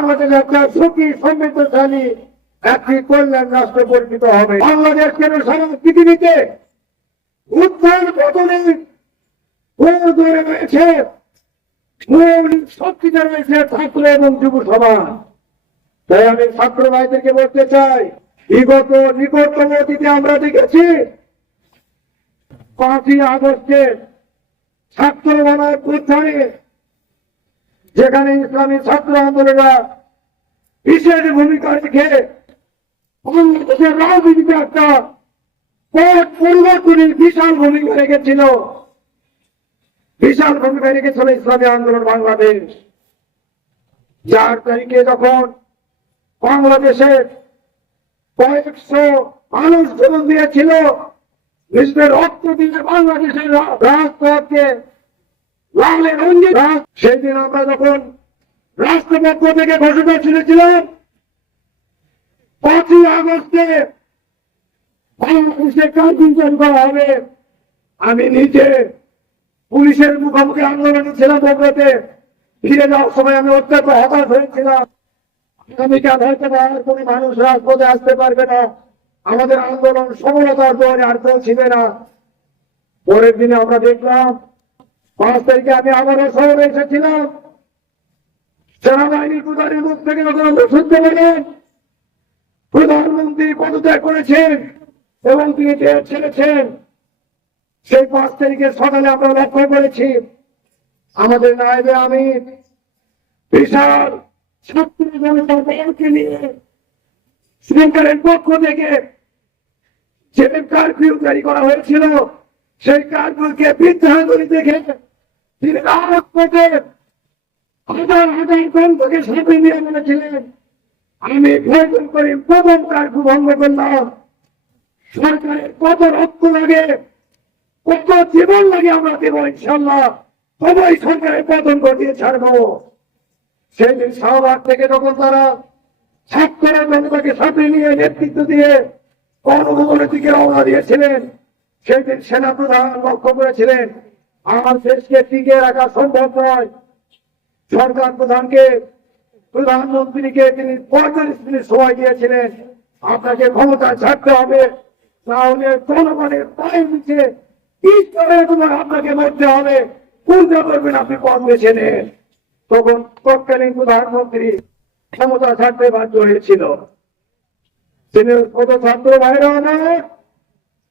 বাংলাদেশ একটা সুখী সমৃদ্ধশালী একটি কল্যাণ রাষ্ট্র পরিচিত হবে। বাংলাদেশ কেন সারা পৃথিবীতে উত্থান পতনের রয়েছে? শক্তিতে রয়েছে ছাত্র এবং যুব সমাজ। তাই আমি ছাত্র ভাইদেরকে বলতে চাই, বিগত নিকটতম অতীতে আমরা দেখেছি, পাঁচই আগস্টে ছাত্র গণার উত্থানে যেখানে ইসলামী ছাত্র আন্দোলনরা বিশেষ ভূমিকা রেখে বাংলাদেশের রাজনীতিতে একটা পথ পরিবর্তনের বিশাল ভূমিকা রেখেছিল। বিশাল ভূমিকা রেখেছিল ইসলামী আন্দোলন বাংলাদেশ। চার তারিখে যখন বাংলাদেশের কয়েকশো মানুষ জীবন দিয়েছিল রক্ত দিয়ে বাংলাদেশের রাজপথকে সেদিন আমরা যখন রাষ্ট্রপক্ষ থেকে ঘোষণা পাঁচই আগস্টে বাংলাদেশে করা হবে, আমি নিজে পুলিশের মুখোমুখি আন্দোলনে ছিলাম বগুড়াতে। ফিরে যাওয়ার সময় আমি অত্যন্ত হতাশ হয়েছিলাম। আগামীকাল হয়তো আর কোনো মানুষ রাজপথে আসতে পারবে না। আমাদের আন্দোলন সফলতার দৌড়ে আর পৌঁছিবে না। পরের দিনে আমরা দেখলাম পাঁচ তারিখে আমি আবারও শহরে এসেছিলাম। সেনাবাহিনীর প্রধানের মুখ থেকে যখন শুনতে পেলেন প্রধানমন্ত্রী পদত্যাগ করেছেন এবং তিনি দেশ ছেড়েছেন। সেই পাঁচ তারিখে সকালে আমরা লক্ষ্য করেছি, আমাদের নাইবে আমি বিশাল ছাত্র দলকে নিয়ে সরকারের পক্ষ থেকে যে কারফিউ জারি করা হয়েছিল, সেই কারফিউকে বিদ্যাঙ্গুলি দেখে সাথে নিয়ে আমি প্রথম করলাম। কত লাগে, কত জীবন লাগে আমরা দেবো ইনশাল্লাহ সবাই সরকারের পতন ঘটিয়ে ছাড়বো। সেই দিন শাহবাগ থেকে যখন তারা ছাত্রের জনতাকে সাথে নিয়ে নেতৃত্ব দিয়ে গণভবনের দিকে রওনা দিয়েছিলেন সেই দিন সেনাপ্রধান লক্ষ্য করেছিলেন। আমার দেশকে টিকে রাখা সম্ভব নয়। সরকার প্রধানকে, প্রধানমন্ত্রীকে তিনি পঁয়তাল্লিশ মিনিট সময় দিয়েছিলেন। আপনাকে ক্ষমতা ছাড়তে হবে। তাহলে জনগণের পায়ের নিচে আপনাকে মরতে হবে। কোনটা করবেন আপনি পদ বেছে নেন তখন তৎকালীন প্রধানমন্ত্রী ক্ষমতা ছাড়তে বাধ্য হয়েছিল। তিনি কত ছাত্র বাইরে নয়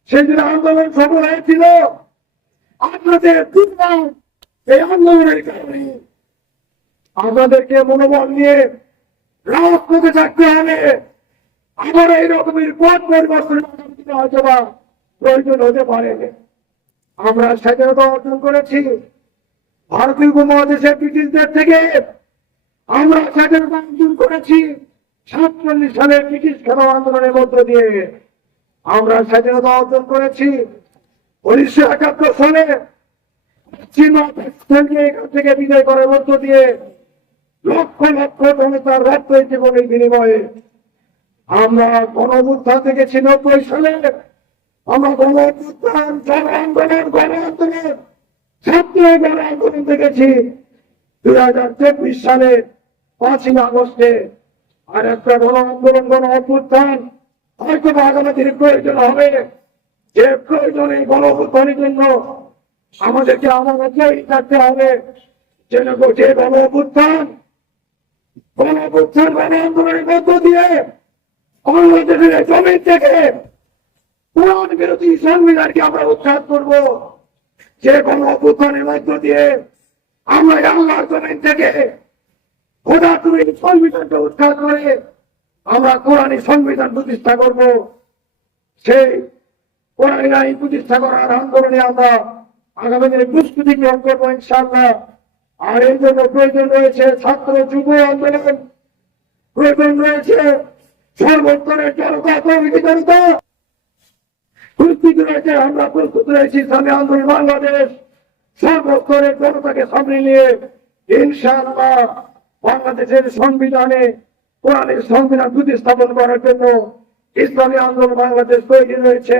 সেদিন আন্দোলন সফল হয়েছিল। আপনাদের এই আন্দোলনের কারণে। আমাদেরকে মনোবল নিয়ে রাজপথে থাকতে হবে। আবার এই রকমের পথ পরিবর্তন প্রয়োজন হতে পারে। আমরা স্বাধীনতা অর্জন করেছি। ভারতীয় উপমহাদেশের ব্রিটিশদের থেকে আমরা স্বাধীনতা অর্জন করেছি। সাতচল্লিশ সালের ব্রিটিশ খেলা আন্দোলনের মধ্য দিয়ে আমরা স্বাধীনতা অর্জন করেছি। উনিশশো একাত্তর সালে পাকিস্তানকে এখান থেকে বিদায় করার মধ্য দিয়ে লক্ষ লক্ষ জনতার রক্ত জীবনের বিনিময়ে আমরা গণবুত্থান দেখেছি নব্বই সালে আমরা গণবুত্থান জন আন্দোলন গণ আন্দোলন ছাত্র গণ আন্দোলন দেখেছি। দুই হাজার চব্বিশ সালে পাঁচই আগস্টে আর একটা গণ আন্দোলন গণ অভ্যুত্থান হয়তো আগামী দিনে প্রয়োজন হবে। যে প্রয়োজনে গণ অভ্যুত্থানের জন্য আমাদেরকে আমাদের থাকতে হবে। যেন যে গণ অভ্যুত্থান গণ অভ্যুত্থান গণ আন্দোলনের মধ্য দিয়ে বাংলাদেশের জমি থেকে কোরআন বিরোধী সংবিধানকে আমরা উৎখাত করব। যে গণ অভ্যুত্থানের মধ্য দিয়ে আমরা আল্লাহর জমিন থেকে খোদা তুমি সংবিধানকে উৎখাত করে আমরা কোরআনী সংবিধান প্রতিষ্ঠা করব। সেই প্রতিষ্ঠা আমরা আগামী দিনে প্রস্তুতি গ্রহণ করব ইনশাল্লাহ আর এই জন্য প্রয়োজন রয়েছে ছাত্র যুব আন্দোলন। প্রয়োজন রয়েছে সর্বোত্তরের জনতা প্রভৃতি জনতা। প্রস্তুত রয়েছে, আমরা প্রস্তুত রয়েছি ইসলামী আন্দোলন বাংলাদেশ। সর্বোত্তরের জনতাকে সামনে নিয়ে ইনশাআল্লাহ বাংলাদেশের সংবিধানে কোরআনের সংবিধান প্রতিস্থাপন করার জন্য ইসলামী আন্দোলন বাংলাদেশ তৈরি রয়েছে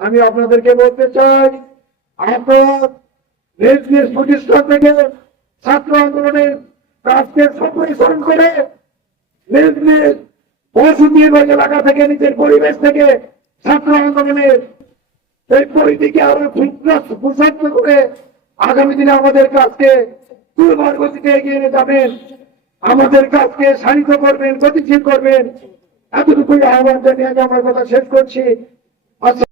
আমি আপনাদেরকে বলতে চাই আপনার প্রতিষ্ঠান থেকে ছাত্র আন্দোলনের কাজকে সম্প্রসারণ করে এলাকা থেকে নিজের পরিবেশ থেকে ছাত্র আন্দোলনের এই পরিধিকে আরও প্রসারিত করে আগামী দিনে আমাদের কাজকে দুর্বার গতিতে এগিয়ে নিয়ে যাবেন। আমাদের কাজকে সারিত করবেন, গতিশীল করবেন। এতটুকুই আহ্বান জানিয়ে আমি আমার কথা শেষ করছি। আচ্ছা